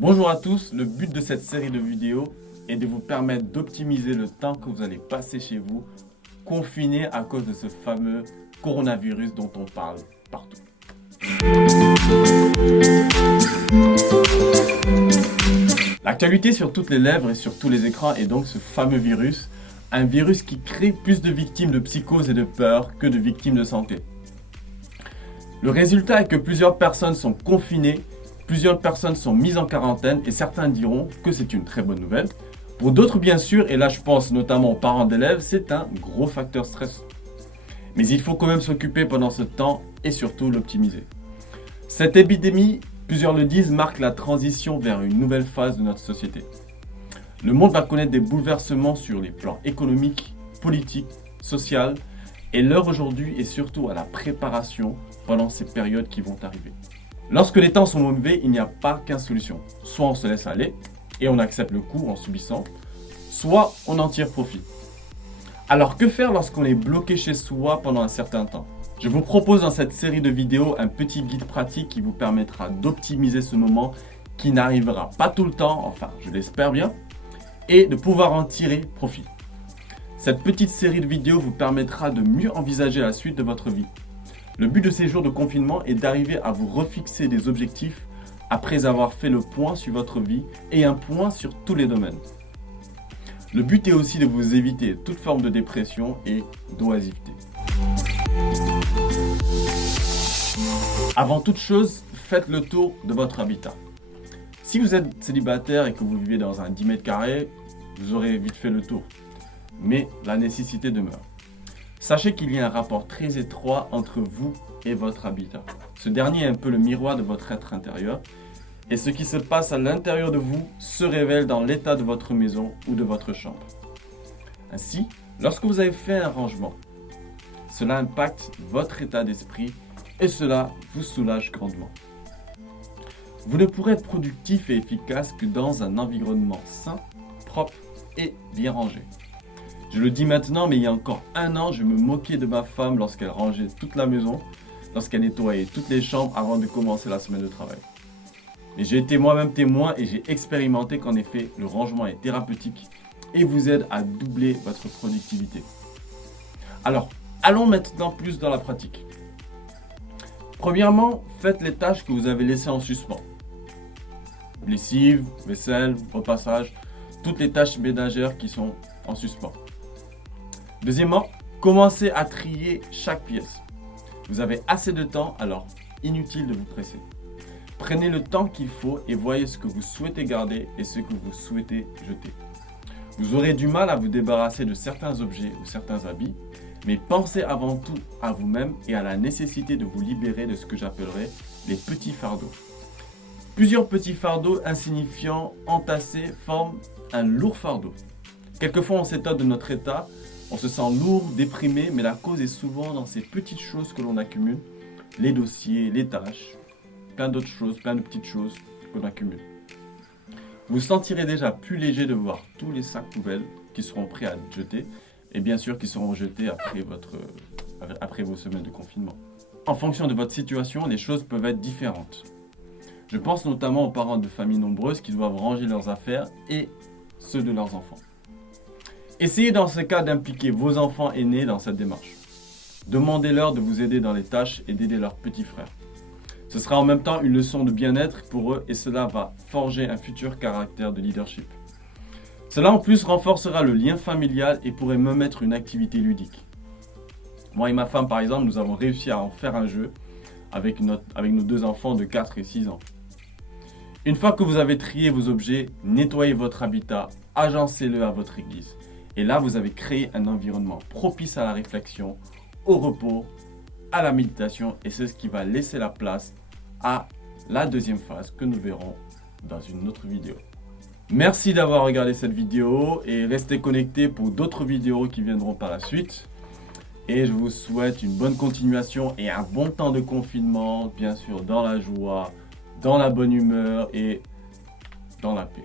Bonjour à tous, le but de cette série de vidéos est de vous permettre d'optimiser le temps que vous allez passer chez vous, confiné à cause de ce fameux coronavirus dont on parle partout. L'actualité sur toutes les lèvres et sur tous les écrans est donc ce fameux virus, un virus qui crée plus de victimes de psychose et de peur que de victimes de santé. Le résultat est que plusieurs personnes sont confinées, plusieurs personnes sont mises en quarantaine et certains diront que c'est une très bonne nouvelle. Pour d'autres bien sûr, et là je pense notamment aux parents d'élèves, c'est un gros facteur stress. Mais il faut quand même s'occuper pendant ce temps et surtout l'optimiser. Cette épidémie, plusieurs le disent, marque la transition vers une nouvelle phase de notre société. Le monde va connaître des bouleversements sur les plans économiques, politiques, sociaux, et l'heure aujourd'hui est surtout à la préparation pendant ces périodes qui vont arriver. Lorsque les temps sont mauvais, il n'y a pas qu'une solution. Soit on se laisse aller et on accepte le coup en subissant, soit on en tire profit. Alors que faire lorsqu'on est bloqué chez soi pendant un certain temps? Je vous propose dans cette série de vidéos un petit guide pratique qui vous permettra d'optimiser ce moment qui n'arrivera pas tout le temps, enfin je l'espère bien, et de pouvoir en tirer profit. Cette petite série de vidéos vous permettra de mieux envisager la suite de votre vie. Le but de ces jours de confinement est d'arriver à vous refixer des objectifs après avoir fait le point sur votre vie et un point sur tous les domaines. Le but est aussi de vous éviter toute forme de dépression et d'oisiveté. Avant toute chose, faites le tour de votre habitat. Si vous êtes célibataire et que vous vivez dans un 10 mètres carrés, vous aurez vite fait le tour. Mais la nécessité demeure. Sachez qu'il y a un rapport très étroit entre vous et votre habitat. Ce dernier est un peu le miroir de votre être intérieur et ce qui se passe à l'intérieur de vous se révèle dans l'état de votre maison ou de votre chambre. Ainsi, lorsque vous avez fait un rangement, cela impacte votre état d'esprit et cela vous soulage grandement. Vous ne pourrez être productif et efficace que dans un environnement sain, propre et bien rangé. Je le dis maintenant, mais il y a encore un an, je me moquais de ma femme lorsqu'elle rangeait toute la maison, lorsqu'elle nettoyait toutes les chambres avant de commencer la semaine de travail. Mais j'ai été moi-même témoin et j'ai expérimenté qu'en effet, le rangement est thérapeutique et vous aide à doubler votre productivité. Alors, allons maintenant plus dans la pratique. Premièrement, faites les tâches que vous avez laissées en suspens. Lessive, vaisselle, repassage, toutes les tâches ménagères qui sont en suspens. Deuxièmement, commencez à trier chaque pièce. Vous avez assez de temps, alors inutile de vous presser. Prenez le temps qu'il faut et voyez ce que vous souhaitez garder et ce que vous souhaitez jeter. Vous aurez du mal à vous débarrasser de certains objets ou certains habits, mais pensez avant tout à vous-même et à la nécessité de vous libérer de ce que j'appellerais les petits fardeaux. Plusieurs petits fardeaux insignifiants, entassés, forment un lourd fardeau. Quelquefois, on s'étonne de notre état, on se sent lourd, déprimé, mais la cause est souvent dans ces petites choses que l'on accumule, les dossiers, les tâches, plein d'autres choses, plein de petites choses qu'on accumule. Vous vous sentirez déjà plus léger de voir tous les sacs poubelles qui seront prêts à être jetés, et bien sûr qui seront jetés après vos semaines de confinement. En fonction de votre situation, les choses peuvent être différentes. Je pense notamment aux parents de familles nombreuses qui doivent ranger leurs affaires et ceux de leurs enfants. Essayez dans ce cas d'impliquer vos enfants aînés dans cette démarche. Demandez-leur de vous aider dans les tâches et d'aider leurs petits frères. Ce sera en même temps une leçon de bien-être pour eux et cela va forger un futur caractère de leadership. Cela en plus renforcera le lien familial et pourrait même être une activité ludique. Moi et ma femme par exemple, nous avons réussi à en faire un jeu avec nos deux enfants de 4 et 6 ans. Une fois que vous avez trié vos objets, nettoyez votre habitat, agencez-le à votre église. Et là, vous avez créé un environnement propice à la réflexion, au repos, à la méditation et c'est ce qui va laisser la place à la deuxième phase que nous verrons dans une autre vidéo. Merci d'avoir regardé cette vidéo et restez connectés pour d'autres vidéos qui viendront par la suite. Et je vous souhaite une bonne continuation et un bon temps de confinement, bien sûr dans la joie, dans la bonne humeur et dans la paix.